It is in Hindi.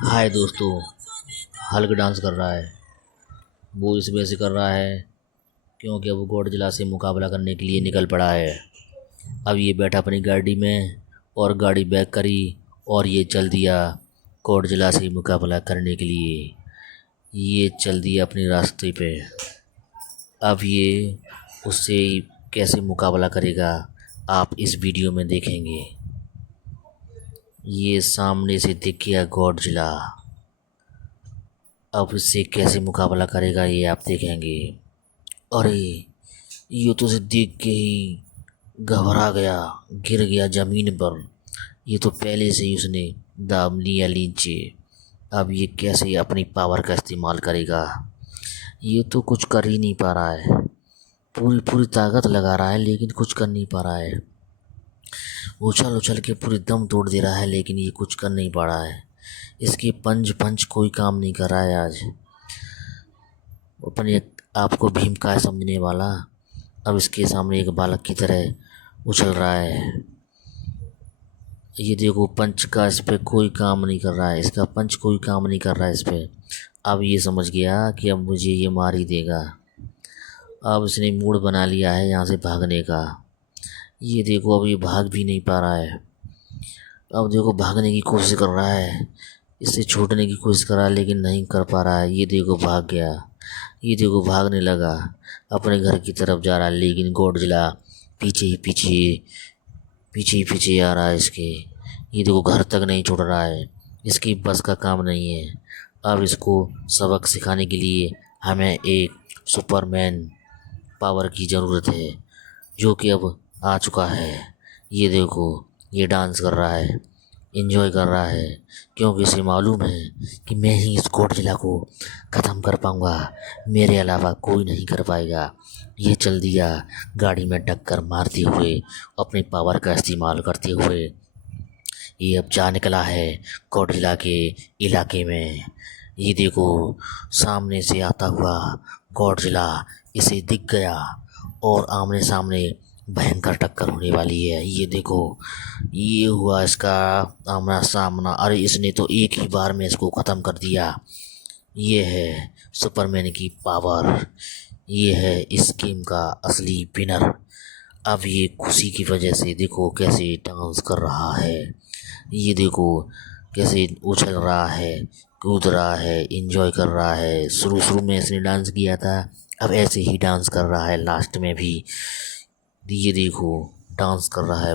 हाय दोस्तों। हल्क डांस कर रहा है। वो इस वजह से कर रहा है क्योंकि अब गॉडजिला से मुकाबला करने के लिए निकल पड़ा है। अब ये बैठा अपनी गाड़ी में और गाड़ी बैक करी और ये चल दिया गॉडजिला से मुकाबला करने के लिए। ये चल दिया अपने रास्ते पे। अब ये उससे कैसे मुकाबला करेगा आप इस वीडियो में देखेंगे। ये सामने से दिख गया गॉडजिला। अब इससे कैसे मुकाबला करेगा ये आप देखेंगे। अरे ये तो उसे देख के ही घबरा गया, गिर गया ज़मीन पर। ये तो पहले से ही उसने दाम लिया नीचे। अब ये कैसे अपनी पावर का इस्तेमाल करेगा। ये तो कुछ कर ही नहीं पा रहा है। पूरी पूरी ताकत लगा रहा है लेकिन कुछ कर नहीं पा रहा है। उछल उछल के पूरी दम तोड़ दे रहा है लेकिन ये कुछ कर नहीं पा रहा है। इसके पंच पंच कोई काम नहीं कर रहा है आज। अपने आप को भीम का समझने वाला अब इसके सामने एक बालक की तरह उछल रहा है। ये देखो पंच का इस पर कोई काम नहीं कर रहा है। इसका पंच कोई काम नहीं कर रहा है इस पर। अब ये समझ गया कि अब मुझे ये मार ही देगा। अब इसने मूड बना लिया है यहाँ से भागने का। ये देखो अब ये भाग भी नहीं पा रहा है। अब देखो भागने की कोशिश कर रहा है, इससे छूटने की कोशिश कर रहा है लेकिन नहीं कर पा रहा है। ये देखो भाग गया। ये देखो भागने लगा, अपने घर की तरफ जा रहा है लेकिन गॉडजिला पीछे ही पीछे आ रहा है इसके। ये देखो घर तक नहीं छोड़ रहा है। इसकी बस का काम नहीं है। अब इसको सबक सिखाने के लिए हमें एक सुपरमैन पावर की ज़रूरत है जो कि अब आ चुका है। ये देखो ये डांस कर रहा है, एंजॉय कर रहा है क्योंकि इसे मालूम है कि मैं ही इस गॉडजिला को ख़त्म कर पाऊँगा। मेरे अलावा कोई नहीं कर पाएगा। ये चल दिया गाड़ी में टक्कर मारते हुए, अपनी पावर का इस्तेमाल करते हुए। ये अब जा निकला है गॉडजिला के इलाके में। ये देखो सामने से आता हुआ गॉडजिला इसे दिख गया और आमने सामने भयंकर टक्कर होने वाली है। ये देखो ये हुआ इसका आमना सामना। अरे इसने तो एक ही बार में इसको ख़त्म कर दिया। ये है सुपरमैन की पावर। ये है इस गेम का असली विनर। अब ये खुशी की वजह से देखो कैसे डांस कर रहा है। ये देखो कैसे उछल रहा है, कूद रहा है, एंजॉय कर रहा है। शुरू में इसने डांस किया था, अब ऐसे ही डांस कर रहा है लास्ट में भी। ये देखो डांस कर रहा है